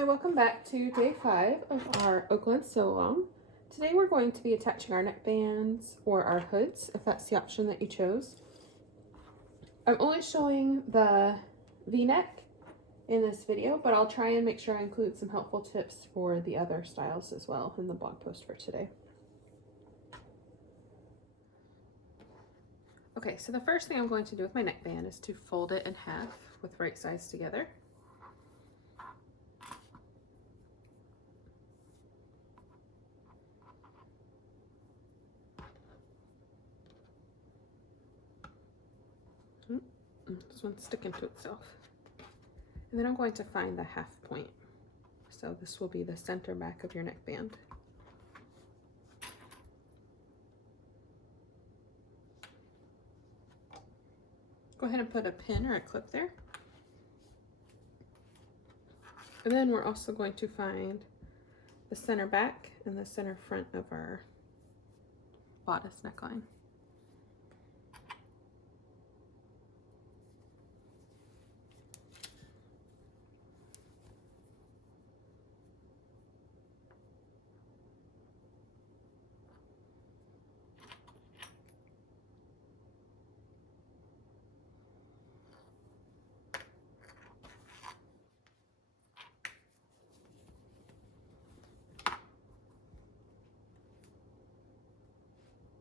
Hi, welcome back to day 5 of our Oaklynn Sew-a-long. Today we're going to be attaching our neckbands or our hoods, if that's the option that you chose. I'm only showing the V-neck in this video, but I'll try and make sure I include some helpful tips for the other styles as well in the blog post for today. Okay, so the first thing I'm going to do with my neckband is to fold it in half with right sides together. This one's sticking to itself. And then I'm going to find the half point. So this will be the center back of your neckband. Go ahead and put a pin or a clip there. And then we're also going to find the center back and the center front of our bodice neckline.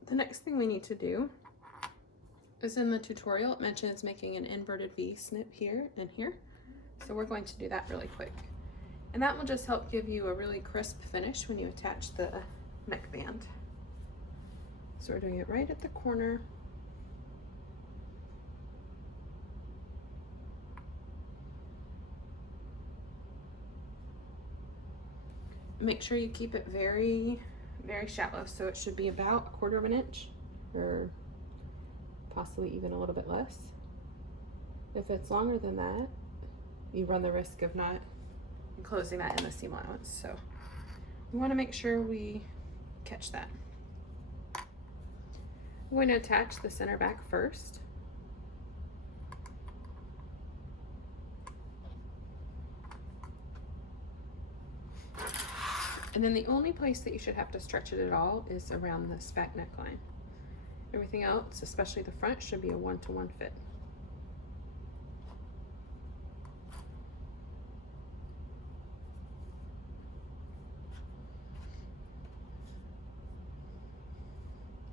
The next thing we need to do is, in the tutorial it mentions making an inverted V snip here and here. So we're going to do that really quick. And that will just help give you a really crisp finish when you attach the neckband. So we're doing it right at the corner. Make sure you keep it very shallow, so it should be about 1/4 of an inch or possibly even a little bit less. If it's longer than that, you run the risk of not enclosing that in the seam allowance, so we want to make sure we catch that. I'm going to attach the center back first. And then the only place that you should have to stretch it at all is around this back neckline. Everything else, especially the front, should be a 1-to-1 fit.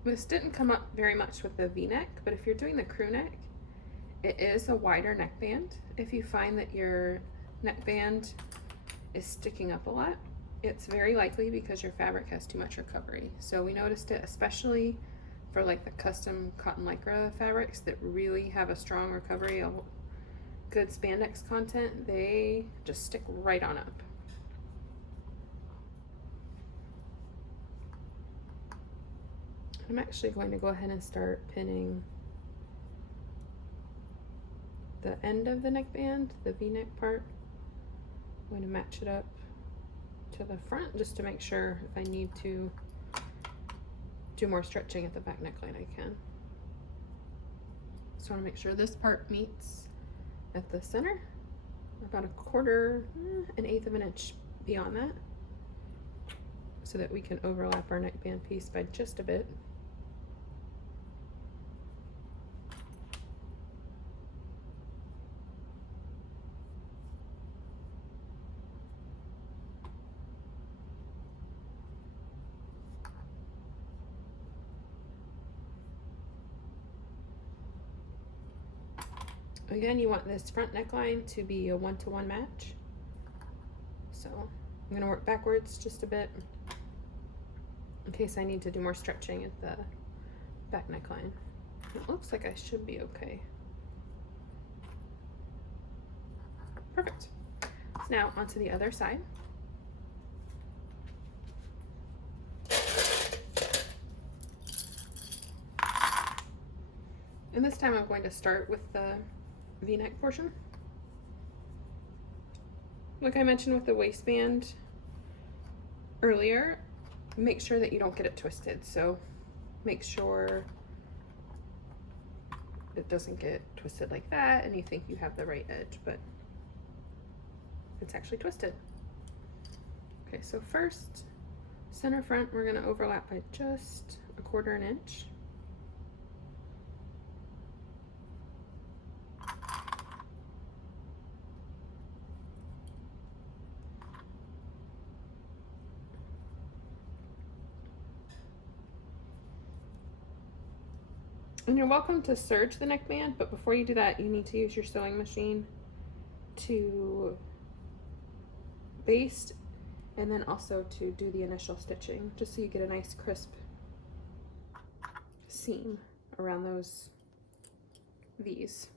This didn't come up very much with the V-neck, but if you're doing the crew neck, it is a wider neckband. If you find that your neckband is sticking up a lot, it's very likely because your fabric has too much recovery. So we noticed it especially for like the custom cotton lycra fabrics that really have a strong recovery of good spandex content. They just stick right on up. I'm actually going to go ahead and start pinning the end of the neckband, the V-neck part. I'm going to match it up to the front just to make sure if I need to do more stretching at the back neckline I can. So I want to make sure this part meets at the center, about a 1/4, an 1/8 of an inch beyond that, so that we can overlap our neckband piece by just a bit. Again, you want this front neckline to be a 1-to-1 match. So I'm going to work backwards just a bit in case I need to do more stretching at the back neckline. It looks like I should be okay. Perfect. So now onto the other side. And this time I'm going to start with the V-neck portion. Like I mentioned with the waistband earlier, make sure that you don't get it twisted. So make sure it doesn't get twisted like that and you think you have the right edge, but it's actually twisted. Okay, so first, center front, we're gonna overlap by just 1/4 inch. And you're welcome to serge the neckband, but before you do that, you need to use your sewing machine to baste and then also to do the initial stitching, just so you get a nice crisp seam around those V's.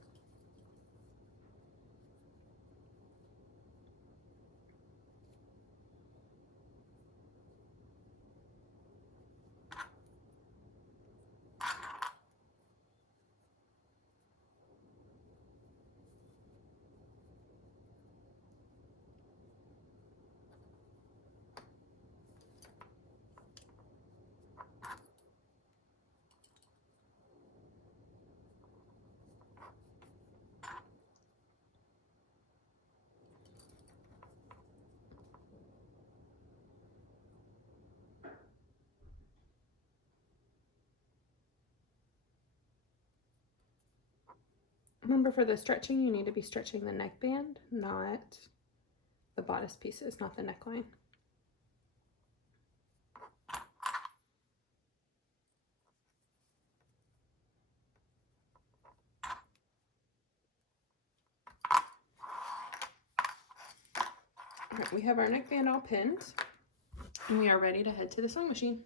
Remember, for the stretching, you need to be stretching the neckband, not the bodice pieces, not the neckline. All right, we have our neckband all pinned, and we are ready to head to the sewing machine.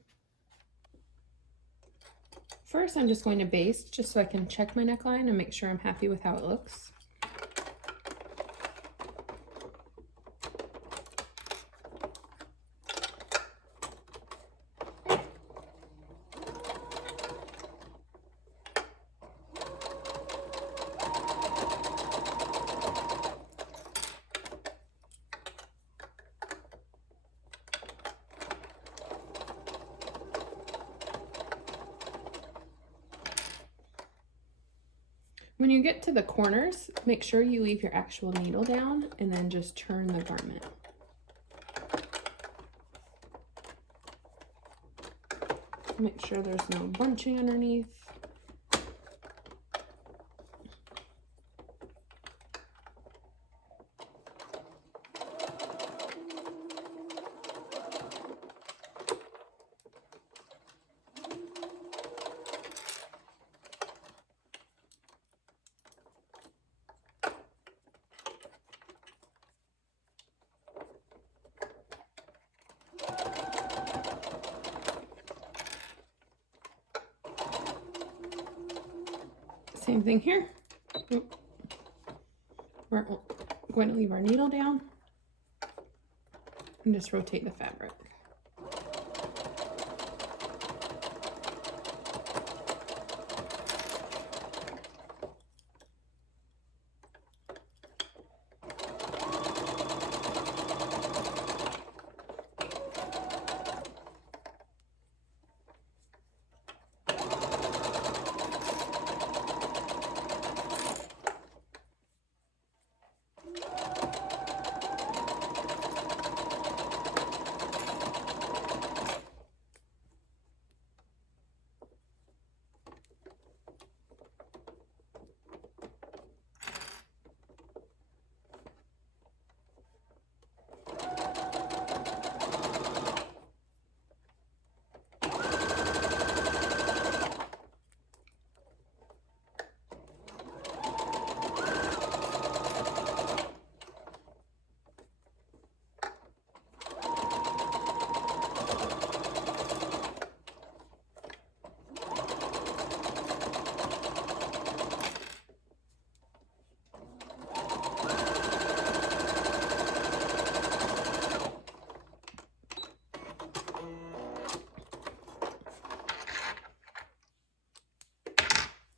First, I'm just going to baste just so I can check my neckline and make sure I'm happy with how it looks. When you get to the corners, make sure you leave your actual needle down and then just turn the garment. Make sure there's no bunching underneath. Same thing here. We're going to leave our needle down and just rotate the fabric.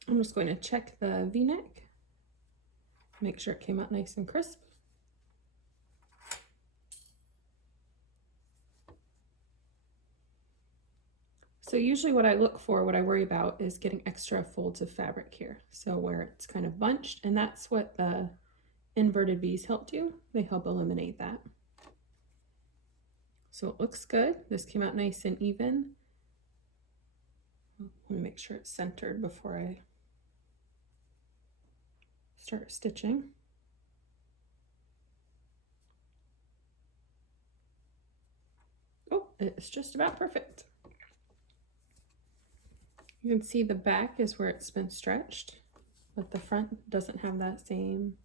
I'm just going to check the V-neck, make sure it came out nice and crisp. So usually what I look for, what I worry about, is getting extra folds of fabric here. So where it's kind of bunched, and that's what the inverted V's help do. They help eliminate that. So it looks good. This came out nice and even. Let me make sure it's centered before I start stitching. Oh, it's just about perfect. You can see the back is where it's been stretched, but the front doesn't have that same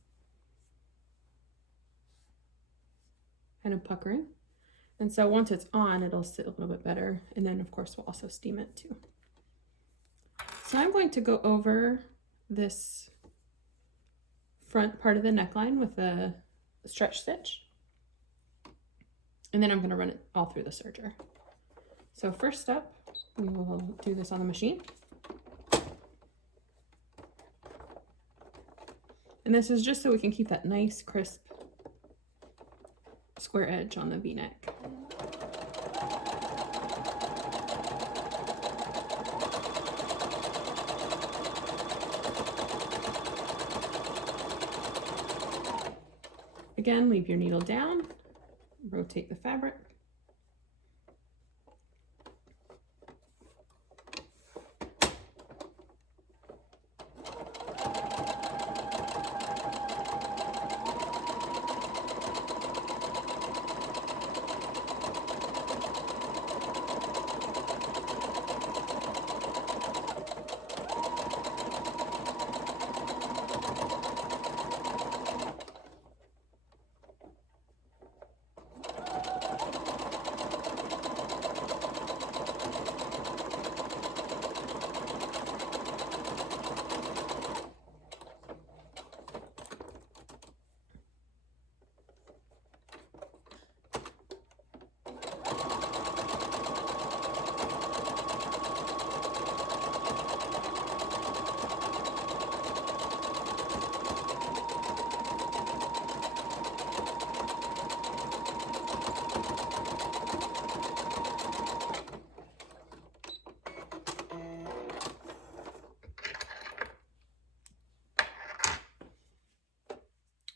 kind of puckering. And so once it's on, it'll sit a little bit better. And then of course we'll also steam it too. So I'm going to go over this front part of the neckline with a stretch stitch. And then I'm going to run it all through the serger. So first up, we will do this on the machine. And this is just so we can keep that nice, crisp, square edge on the V-neck. Again, leave your needle down, rotate the fabric.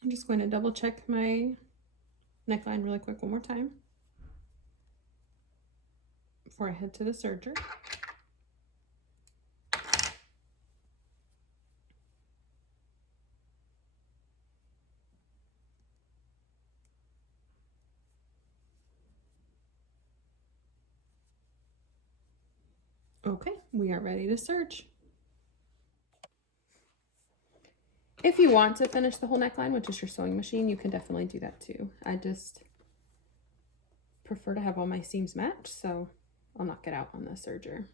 I'm just going to double check my neckline really quick one more time before I head to the serger. Okay, we are ready to serge. If you want to finish the whole neckline with just your sewing machine, you can definitely do that too. I just prefer to have all my seams match, so I'll knock it out on the serger.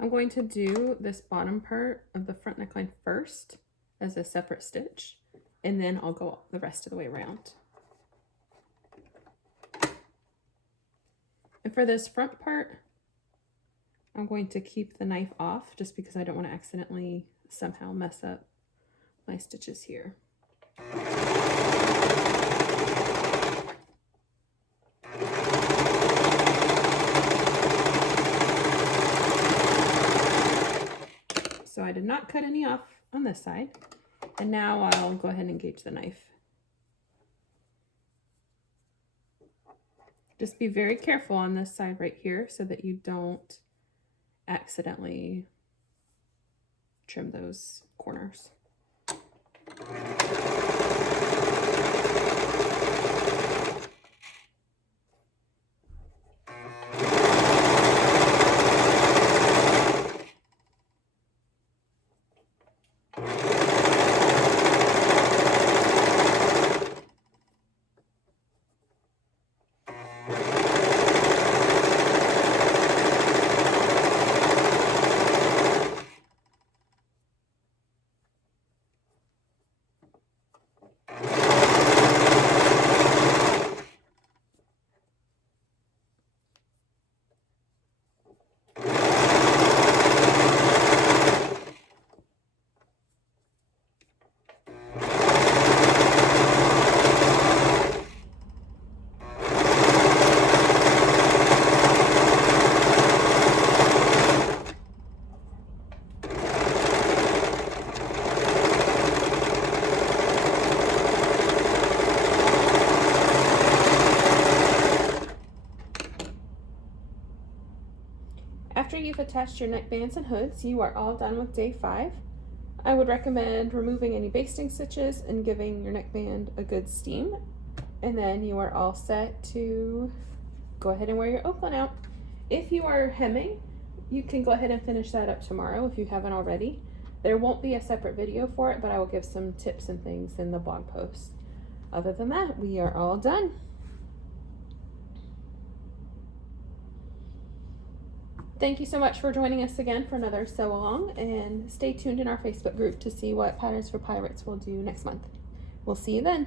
I'm going to do this bottom part of the front neckline first as a separate stitch, and then I'll go the rest of the way around. And for this front part, I'm going to keep the knife off just because I don't want to accidentally somehow mess up my stitches here. So I did not cut any off on this side. And now I'll go ahead and engage the knife. Just be very careful on this side right here so that you don't accidentally trim those corners. After you've attached your neckbands and hoods, you are all done with day 5. I would recommend removing any basting stitches and giving your neckband a good steam. And then you are all set to go ahead and wear your Oaklynn out. If you are hemming, you can go ahead and finish that up tomorrow if you haven't already. There won't be a separate video for it, but I will give some tips and things in the blog post. Other than that, we are all done. Thank you so much for joining us again for another sew along, and stay tuned in our Facebook group to see what Patterns for Pirates will do next month. We'll see you then.